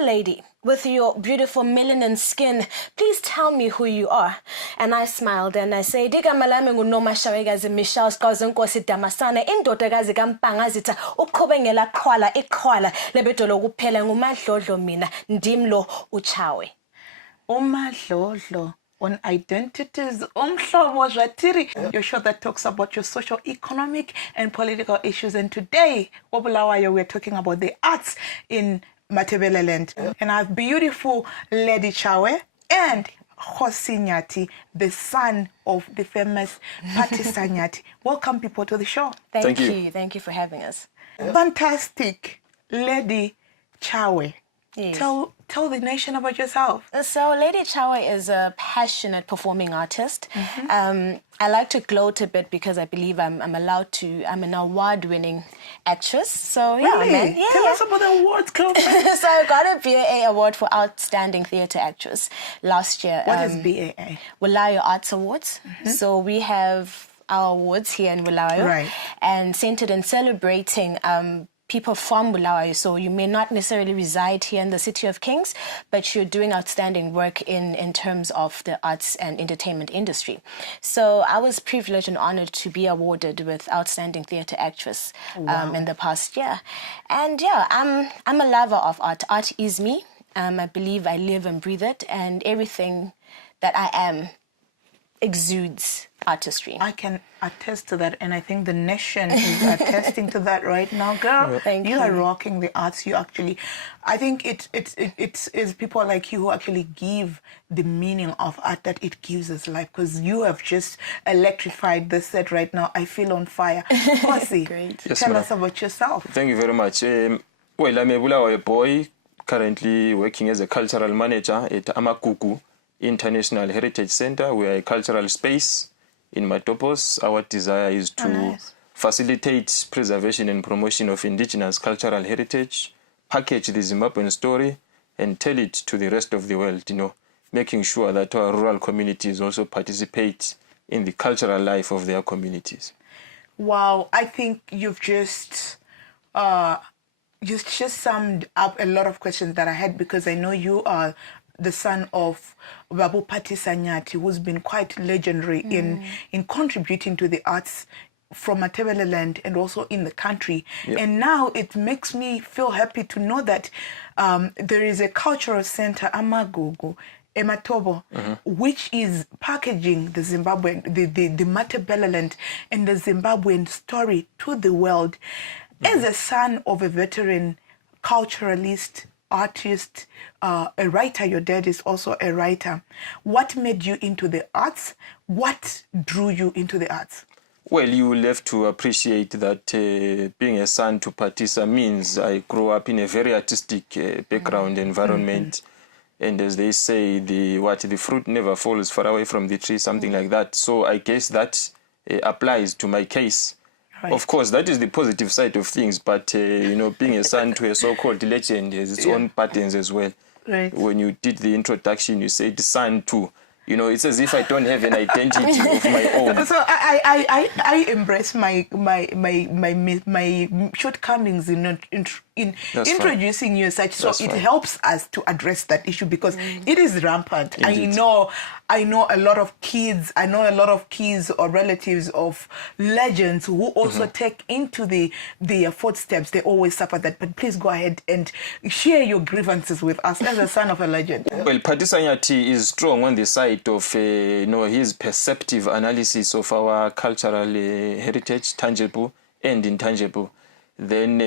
Fair lady, with your beautiful melanin skin, please tell me who you are. And I smiled and I said, Igama lami nguNomashayekazi Michelle Nkosi Damasana, indodakazi kaMpangazitha, uqhubengela qhwala iqhwala lebedo lokuphela ngumadlodlo mina, ndimlo uchawe. Umadlodlo on Identities Umhlobo Nyari, your show that talks about your social, economic, and political issues. And today, Obulawayo, we're talking about the arts in Matabeleland. And I have beautiful Lady Chawe and Kgosi Nyati, the son of the famous Patisa Nyati. Welcome, people, to the show. Thank you. Thank you for having us. Fantastic. Lady Chawe. Yes. Tell the nation about yourself. So Lady Chawe is a passionate performing artist. I like to gloat a bit because I believe I'm an award-winning actress. So yeah, really? man. Yeah, Tell us about the awards, girlfriend. So I got a BAA award for Outstanding Theatre Actress last year. What is BAA? Bulawayo Arts Awards. So we have our awards here in Bulawayo, right, and centered in celebrating people from Bulawayo. So you may not necessarily reside here in the City of Kings, but you're doing outstanding work in terms of the arts and entertainment industry. So I was privileged and honored to be awarded with Outstanding Theatre Actress in the past year. And yeah, I'm a lover of art. Art is me. I believe I live and breathe it, and everything that I am exudes artistry. I can attest to that, and I think the nation is attesting to that right now, girl. Thank you. You are rocking the arts. You actually, I think it's people like you who actually give the meaning of art that it gives us life, because you have just electrified the set right now. I feel on fire. Kgosi, Great. Yes, tell us about yourself. Thank you very much. Well, I'm a Bulawayo boy, currently working as a cultural manager at Amagugu International Heritage Center. We are a cultural space in Matopos. Our desire is to facilitate preservation and promotion of indigenous cultural heritage, package the Zimbabwean story, and tell it to the rest of the world, making sure that our rural communities also participate in the cultural life of their communities. Wow, I think you've just summed up a lot of questions that I had, because I know you are the son of Babu Patisa Nyati, who's been quite legendary in contributing to the arts from Matabeleland and also in the country. Yep. And now it makes me feel happy to know that there is a cultural center, Amagugu, Ematobo, which is packaging the Zimbabwean, the Matabeleland and the Zimbabwean story to the world. As a son of a veteran culturalist, artist, a writer, your dad is also a writer. What made you into the arts? What drew you into the arts? Well, you will have to appreciate that being a son to Patisa means I grew up in a very artistic background environment. And as they say, the fruit never falls far away from the tree, something like that. So I guess that applies to my case. Right. Of course, that is the positive side of things, but being a son to a so-called legend has its own patterns as well. Right. When you did the introduction, you said son too. It's as if I don't have an identity of my own. So I embrace my shortcomings in introducing you as such. So it helps us to address that issue, because it is rampant. Indeed. I know a lot of kids. I know a lot of kids or relatives of legends who also take into their footsteps. They always suffer that. But please go ahead and share your grievances with us as a son of a legend. Well, Patisa Nyati is strong on the side of his perceptive analysis of our cultural heritage, tangible and intangible. Then,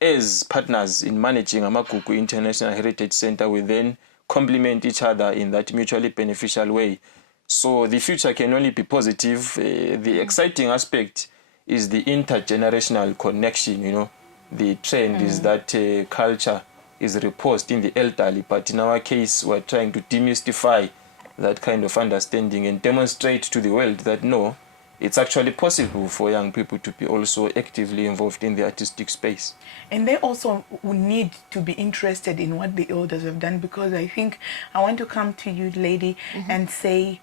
as partners in managing Amagugu International Heritage Center, we then complement each other in that mutually beneficial way. So the future can only be positive. The exciting aspect is the intergenerational connection. The trend is that culture is reposed in the elderly, but in our case, we're trying to demystify that kind of understanding and demonstrate to the world that no, it's actually possible for young people to be also actively involved in the artistic space. And they also need to be interested in what the elders have done, because I think I want to come to you, lady, and say,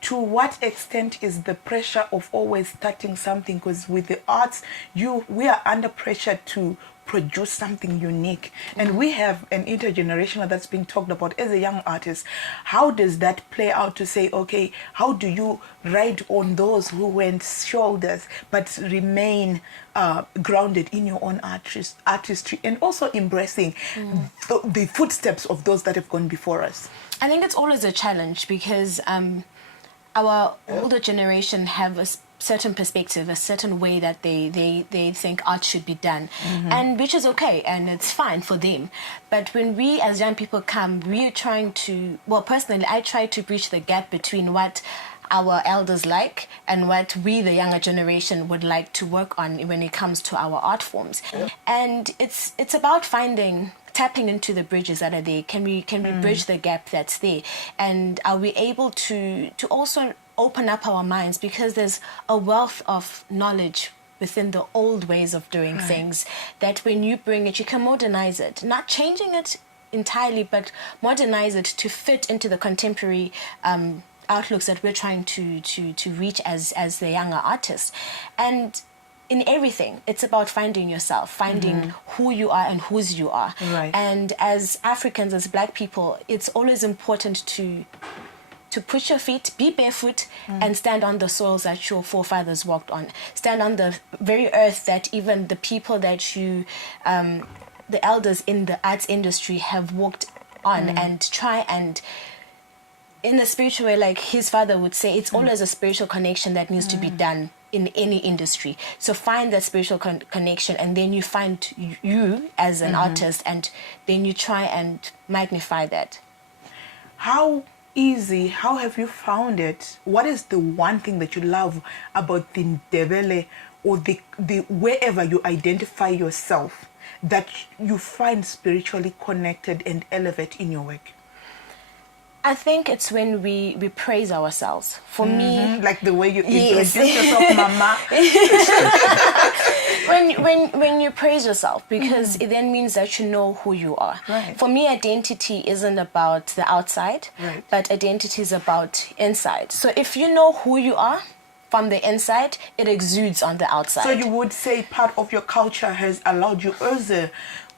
to what extent is the pressure of always starting something? Because with the arts, we are under pressure to produce something unique. And we have an intergenerational that's being talked about as a young artist. How does that play out to say, okay, how do you ride on those who went shoulders but remain grounded in your own artistry, and also embracing the footsteps of those that have gone before us? I think it's always a challenge because our older generation have a certain perspective, a certain way that they think art should be done, and which is okay and it's fine for them. But when we as young people come, we're trying to, well, personally, I try to bridge the gap between what our elders like and what we, the younger generation, would like to work on when it comes to our art forms. And it's about tapping into the bridges that are there. Can we bridge the gap that's there? And are we able to also open up our minds, because there's a wealth of knowledge within the old ways of doing things that when you bring it, you can modernize it, not changing it entirely, but modernize it to fit into the contemporary outlooks that we're trying to reach as the younger artists. And in everything, it's about finding yourself, finding who you are and whose you are. Right. And as Africans, as Black people, it's always important to put your feet, be barefoot, and stand on the soils that your forefathers walked on. Stand on the very earth that even the people that you, the elders in the arts industry have walked on, and try and, in a spiritual way, like his father would say, it's always a spiritual connection that needs to be done in any industry. So find that spiritual connection, and then you find you as an artist, and then you try and magnify that. How have you found it? What is the one thing that you love about the Ndebele, or the wherever you identify yourself, that you find spiritually connected and elevate in your work? I think it's when we praise ourselves. For me, like the way you introduce yourself, Mama. when you praise yourself, because it then means that you know who you are. Right. For me, identity isn't about the outside, but identity is about inside. So if you know who you are from the inside, it exudes on the outside. So you would say part of your culture has allowed you as a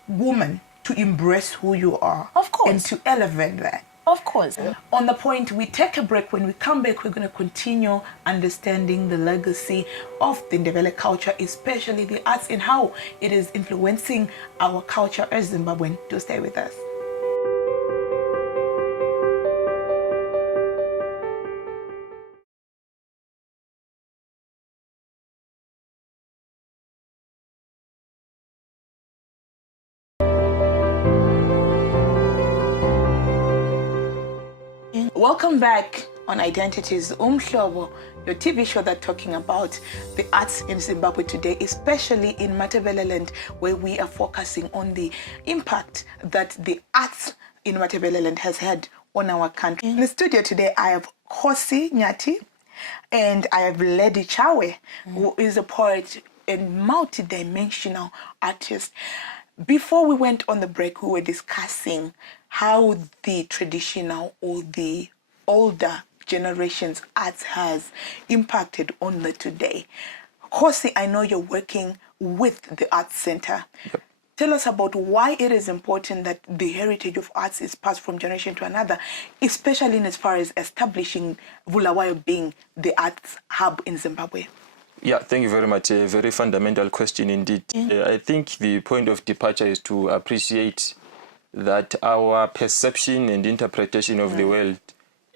woman to embrace who you are. Of course. And to elevate that. Of course. On the point, we take a break. When we come back, we're going to continue understanding the legacy of the Ndebele culture, especially the arts, and how it is influencing our culture as Zimbabwean. Do stay with us. Welcome back on Identities Umhlobo, your TV show that's talking about the arts in Zimbabwe today, especially in Matabeleland, where we are focusing on the impact that the arts in Matabeleland has had on our country. In the studio today, I have Khosi Nyati and I have Lady Chawe, who is a poet and multi-dimensional artist. Before we went on the break, we were discussing how the traditional or the older generation's arts has impacted on the today. Khosi, I know you're working with the Arts Center. Yep. Tell us about why it is important that the heritage of arts is passed from generation to another, especially in as far as establishing Bulawayo being the arts hub in Zimbabwe. Yeah, thank you very much. A very fundamental question indeed. I think the point of departure is to appreciate that our perception and interpretation of the world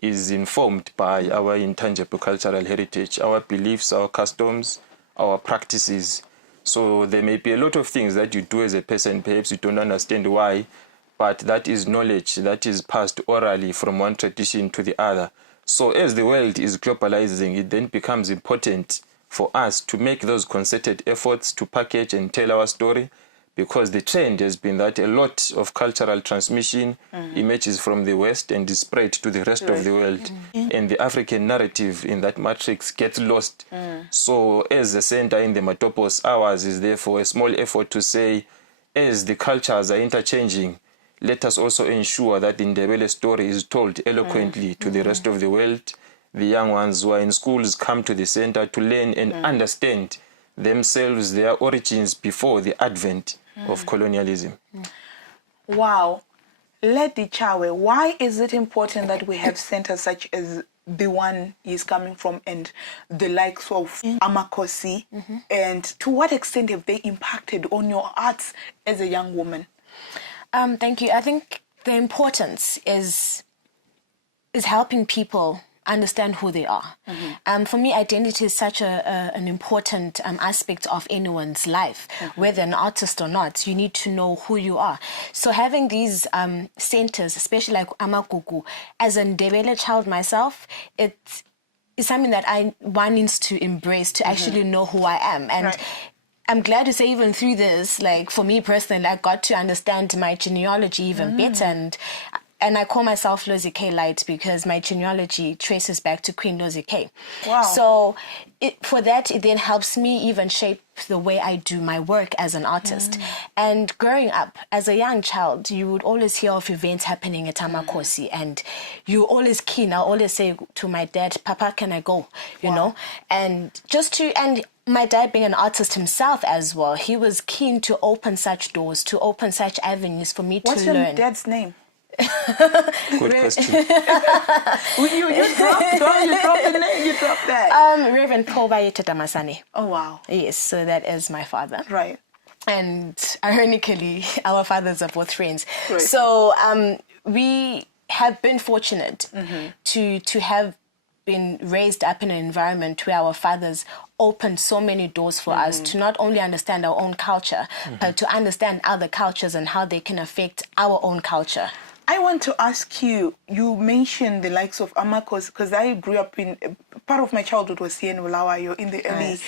is informed by our intangible cultural heritage, our beliefs, our customs, our practices. So there may be a lot of things that you do as a person, perhaps you don't understand why, but that is knowledge that is passed orally from one tradition to the other. So as the world is globalizing, it then becomes important for us to make those concerted efforts to package and tell our story, because the trend has been that a lot of cultural transmission emerges from the West and is spread to the rest of the world. And the African narrative in that matrix gets lost. So as a center in the Matopos, ours is therefore a small effort to say, as the cultures are interchanging, let us also ensure that the Ndebele story is told eloquently to the rest of the world. The young ones who are in schools come to the center to learn and understand themselves, their origins before the advent of colonialism. Wow. Lady Chawe, why is it important that we have centers such as the one he's coming from and the likes of Amakosi? And to what extent have they impacted on your arts as a young woman? Thank you. I think the importance is helping people understand who they are. For me, identity is such an important aspect of anyone's life. Whether an artist or not, you need to know who you are. So having these centers, especially like Amagugu, as a Ndebele child myself, it's something that one needs to embrace to actually know who I am. And I'm glad to say even through this, like for me personally, I got to understand my genealogy even better. And I call myself Lozike Light because my genealogy traces back to Queen Lozike. Wow. So for that, it then helps me even shape the way I do my work as an artist. And growing up as a young child, you would always hear of events happening at Amakosi, and you're always keen. I always say to my dad, Papa, can I go? You know? And my dad being an artist himself as well, he was keen to open such doors, to open such avenues for me to learn. What's your dad's name? Good question. you dropped the name, you dropped that. Reverend Paul Bayeta Damasani. Oh, wow. Yes, so that is my father. Right. And ironically, our fathers are both friends. Right. So we have been fortunate to have been raised up in an environment where our fathers opened so many doors for us to not only understand our own culture, but to understand other cultures and how they can affect our own culture. I want to ask you, you mentioned the likes of Amakos, because I grew up in, part of my childhood was here in Bulawayo in the early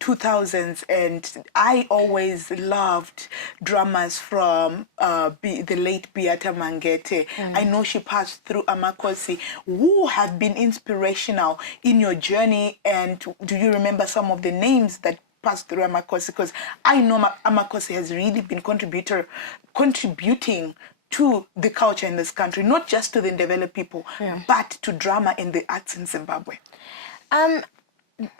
2000s, and I always loved dramas from the late Beata Mangete. I know she passed through Amakosi. Who have been inspirational in your journey, and do you remember some of the names that passed through Amakosi? Because I know Amakosi has really been contributing to the culture in this country, not just to the developed people, but to drama and the arts in Zimbabwe. I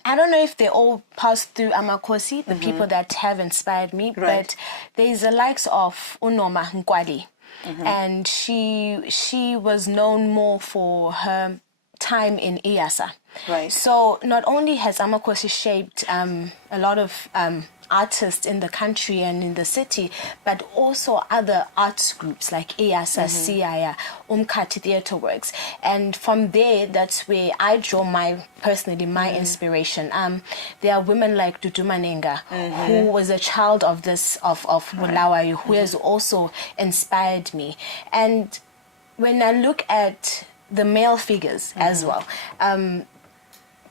don't know if they all passed through Amakosi, the people that have inspired me, but there's the likes of Unoma Nkwali, and she was known more for her time in IASA. Right. So not only has Amakosi shaped a lot of artists in the country and in the city, but also other arts groups like IASA, Siaya, Umkati Theatre Works. And from there, that's where I draw my inspiration. There are women like Dudu Manenga, who was a child of Bulawayo, who has also inspired me. And when I look at the male figures as well,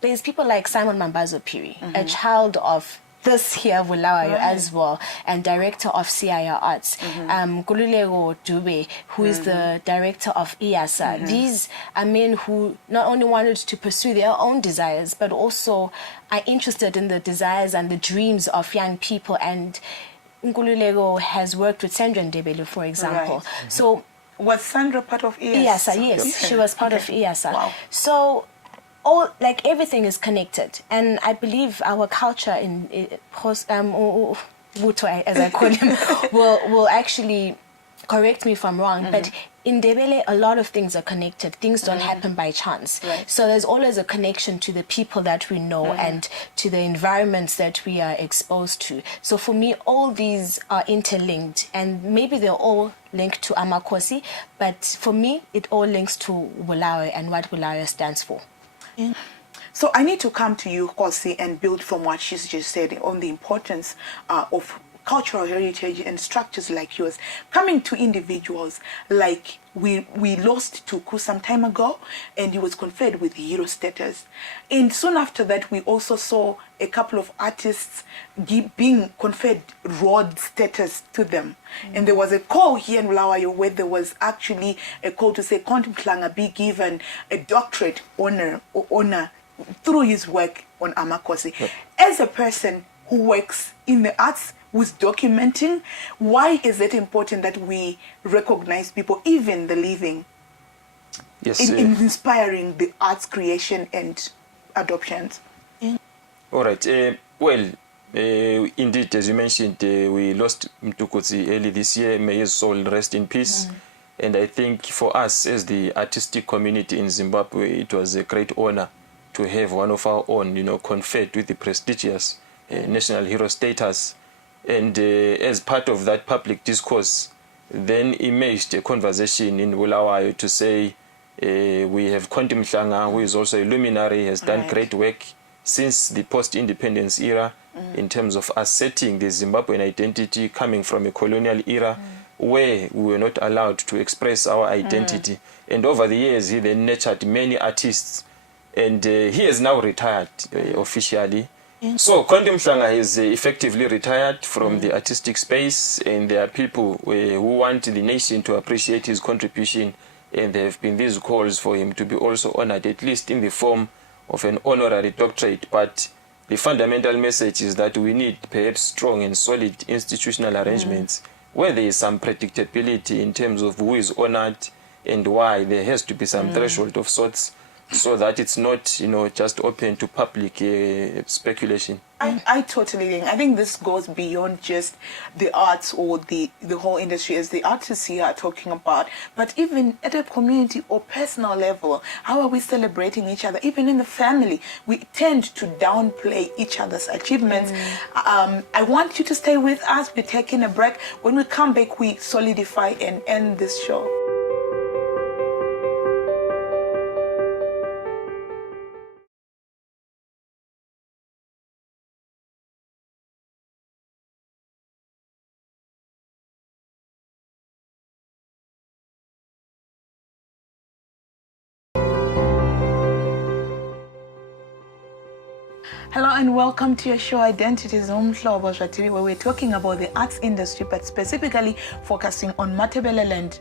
there's people like Simon Mambazo Piri, a child of this here Bulawayo as well, and director of CIR Arts. Kululego Dube, who is the director of IASA. These are men who not only wanted to pursue their own desires, but also are interested in the desires and the dreams of young people. And Nkululego has worked with Sandra Ndebele, for example. So was Sandra part of IASA? IASA, yes. She was part of IASA. Wow. So everything is connected, and I believe our culture Buto, as I call him, will actually correct me if I'm wrong, but in Ndebele, a lot of things are connected. Things don't happen by chance. So there's always a connection to the people that we know and to the environments that we are exposed to. So for me, all these are interlinked, and maybe they're all linked to Amakosi, but for me, it all links to Bulawayo and what Bulawayo stands for. So I need to come to you, Kosi, and build from what she's just said on the importance of cultural heritage and structures like yours. Coming to individuals, like we lost Tuku some time ago, and he was conferred with hero status. And soon after that, we also saw a couple of artists being conferred road status to them. And there was a call here in Bulawayo where there was actually a call to say Kontimklanga be given a doctorate honor through his work on Amakosi. As a person who works in the arts, who's documenting, why is it important that we recognize people, even the living, in inspiring the arts creation and adoptions? All right. Well, Indeed, as you mentioned, we lost Mtukudzi early this year. May his soul rest in peace. And I think for us as the artistic community in Zimbabwe, it was a great honor to have one of our own, conferred with the prestigious national hero status. And as part of that public discourse, then emerged a conversation in Bulawayo to say we have Kondi Mhlanga, who is also a luminary, has done great work since the post-independence era in terms of asserting the Zimbabwean identity coming from a colonial era where we were not allowed to express our identity. And over the years, he then nurtured many artists. And he has now retired officially. So Kondi Mhlanga has effectively retired from the artistic space, and there are people who want the nation to appreciate his contribution, and there have been these calls for him to be also honored, at least in the form of an honorary doctorate. But the fundamental message is that we need perhaps strong and solid institutional arrangements where there is some predictability in terms of who is honored and why. There has to be some threshold of sorts, so that it's not, just open to public speculation. I totally think. I think this goes beyond just the arts or the whole industry, as the artists here are talking about, but even at a community or personal level, how are we celebrating each other? Even in the family, we tend to downplay each other's achievements. I want you to stay with us. We're taking a break. When we come back, we solidify and end this show. Hello and welcome to your show Identities Umhlobo, where we're talking about the arts industry, but specifically focusing on Matabeleland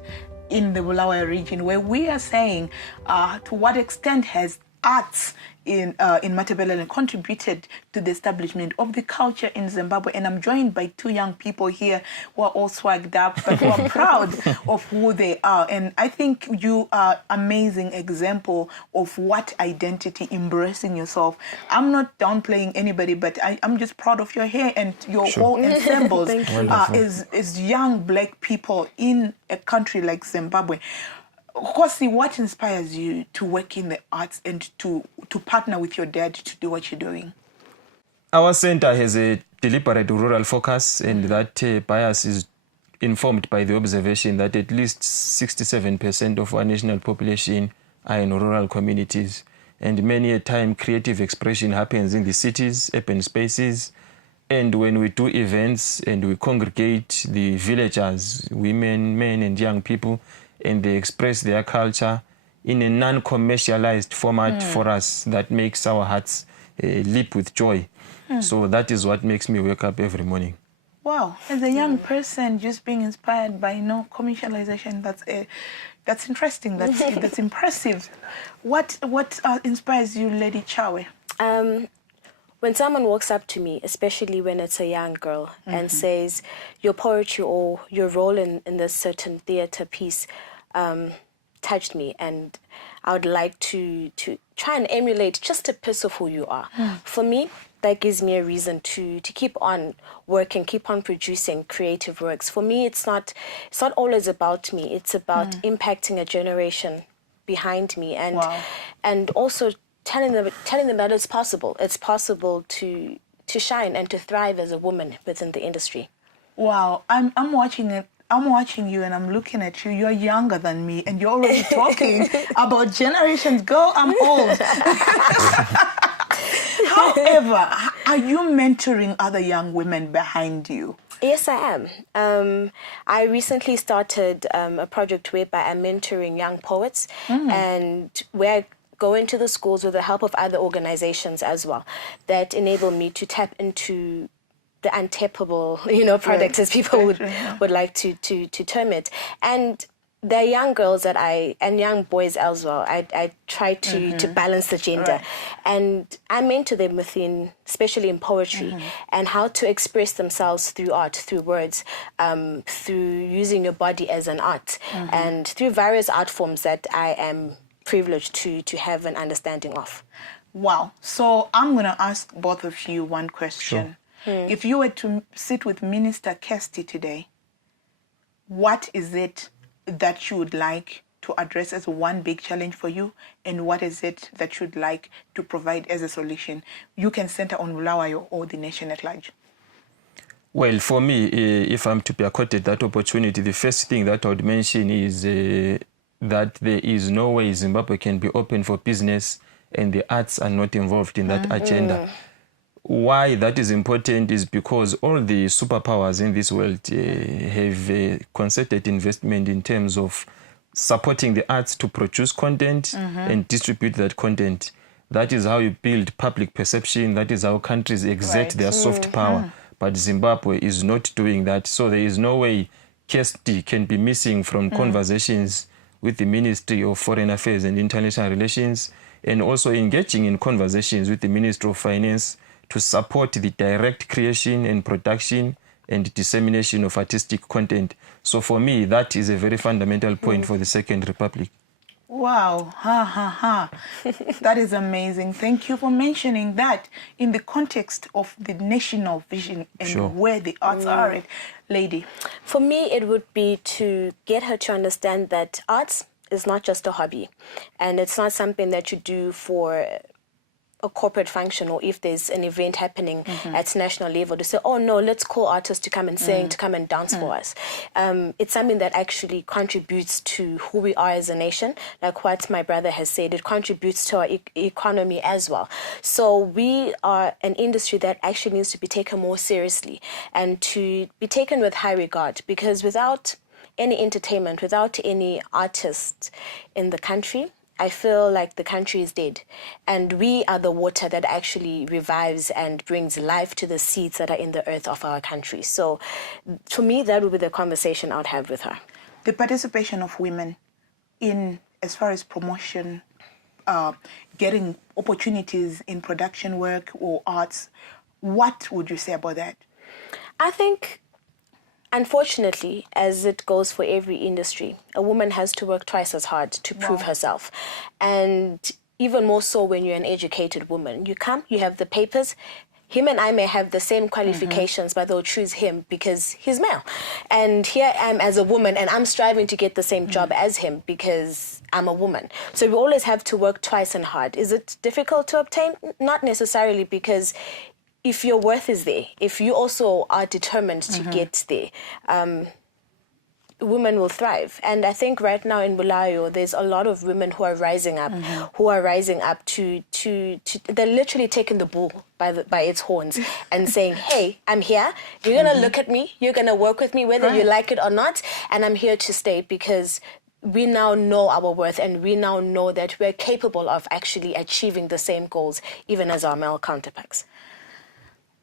in the Bulawayo region, where we are saying to what extent has arts in Matabeleland contributed to the establishment of the culture in Zimbabwe. And I'm joined by two young people here who are all swagged up, but who are proud of who they are. And I think you are amazing example of what identity, embracing yourself. I'm not downplaying anybody, but I'm just proud of your hair and your whole ensembles as young black people in a country like Zimbabwe. Kosi, what inspires you to work in the arts and to partner with your dad to do what you're doing? Our center has a deliberate rural focus, and that bias is informed by the observation that at least 67% of our national population are in rural communities. And many a time creative expression happens in the cities, urban spaces. And when we do events and we congregate the villagers, women, men and young people, and they express their culture in a non-commercialized format for us that makes our hearts leap with joy. So that is what makes me wake up every morning. Wow, as a young person, just being inspired by commercialization, that's interesting, that's impressive. What inspires you, Lady Chawe? When someone walks up to me, especially when it's a young girl, and says, your poetry or your role in this certain theatre piece touched me, and I would like to try and emulate just a piece of who you are. For me, that gives me a reason to keep on working, keep on producing creative works. For me, it's not always about me. It's about impacting a generation behind me, and also telling them that it's possible. It's possible to shine and to thrive as a woman within the industry. Wow, I'm watching it. I'm watching you and I'm looking at you. You're younger than me and you're already talking about generations. Girl, I'm old. However, are you mentoring other young women behind you? Yes, I am. I recently started a project whereby I'm mentoring young poets, and where I go into the schools with the help of other organizations as well that enable me to tap into the untappable, products, as people would like to term it. And there are young girls and young boys as well. I try to balance the gender. And I mentor them especially in poetry, and how to express themselves through art, through words, through using your body as an art, and through various art forms that I am privileged to have an understanding of. Wow. So I'm going to ask both of you one question. If you were to sit with Minister Kirsty today, what is it that you would like to address as one big challenge for you, and what is it that you'd like to provide as a solution? You can center on Bulawayo or the nation at large. Well, for me, if I'm to be accorded that opportunity, the first thing that I would mention is that there is no way Zimbabwe can be open for business and the arts are not involved in that agenda. Why that is important is because all the superpowers in this world have concerted investment in terms of supporting the arts to produce content and distribute that content. That is how you build public perception. That is how countries exert their soft power. But Zimbabwe is not doing that. So there is no way Kirsty can be missing from conversations with the Ministry of Foreign Affairs and International Relations, and also engaging in conversations with the Ministry of Finance to support the direct creation and production and dissemination of artistic content. So for me, that is a very fundamental point for the Second Republic. Wow, that is amazing. Thank you for mentioning that in the context of the national vision and where the arts are at. Lady? For me, it would be to get her to understand that arts is not just a hobby, and it's not something that you do for a corporate function, or if there's an event happening at national level to say, oh no, let's call artists to come and sing, to come and dance for us. It's something that actually contributes to who we are as a nation. Like what my brother has said, it contributes to our economy as well. So we are an industry that actually needs to be taken more seriously and to be taken with high regard, because without any entertainment, without any artists in the country, I feel like the country is dead, and we are the water that actually revives and brings life to the seeds that are in the earth of our country. So to me, that would be the conversation I would have with her. The participation of women in, as far as promotion, getting opportunities in production work or arts, what would you say about that? I think, unfortunately, as it goes for every industry, a woman has to work twice as hard to prove herself. And even more so when you're an educated woman. You come, you have the papers. Him and I may have the same qualifications, but they'll choose him because he's male. And here I am as a woman, and I'm striving to get the same job as him because I'm a woman. So we always have to work twice as hard. Is it difficult to obtain? Not necessarily, because if your worth is there, if you also are determined to get there, women will thrive. And I think right now in Bulawayo, there's a lot of women who are rising up, to they're literally taking the bull by its horns and saying, hey, I'm here, you're going to look at me, you're going to work with me, whether you like it or not, and I'm here to stay, because we now know our worth, and we now know that we're capable of actually achieving the same goals, even as our male counterparts.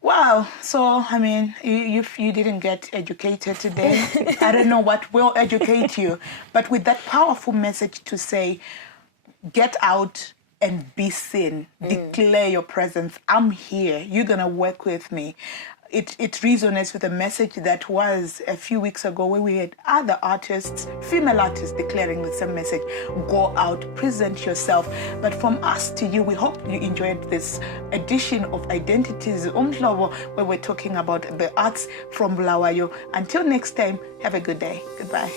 Wow. So, I mean, you didn't get educated today. I don't know what will educate you. But with that powerful message to say, get out and be seen. Declare your presence. I'm here. You're going to work with me. It resonates with a message that was a few weeks ago where we had other artists, female artists, declaring the same message. Go out, present yourself. But from us to you, we hope you enjoyed this edition of Identities Umhlobo, where we're talking about the arts from Bulawayo. Until next time, have a good day. Goodbye.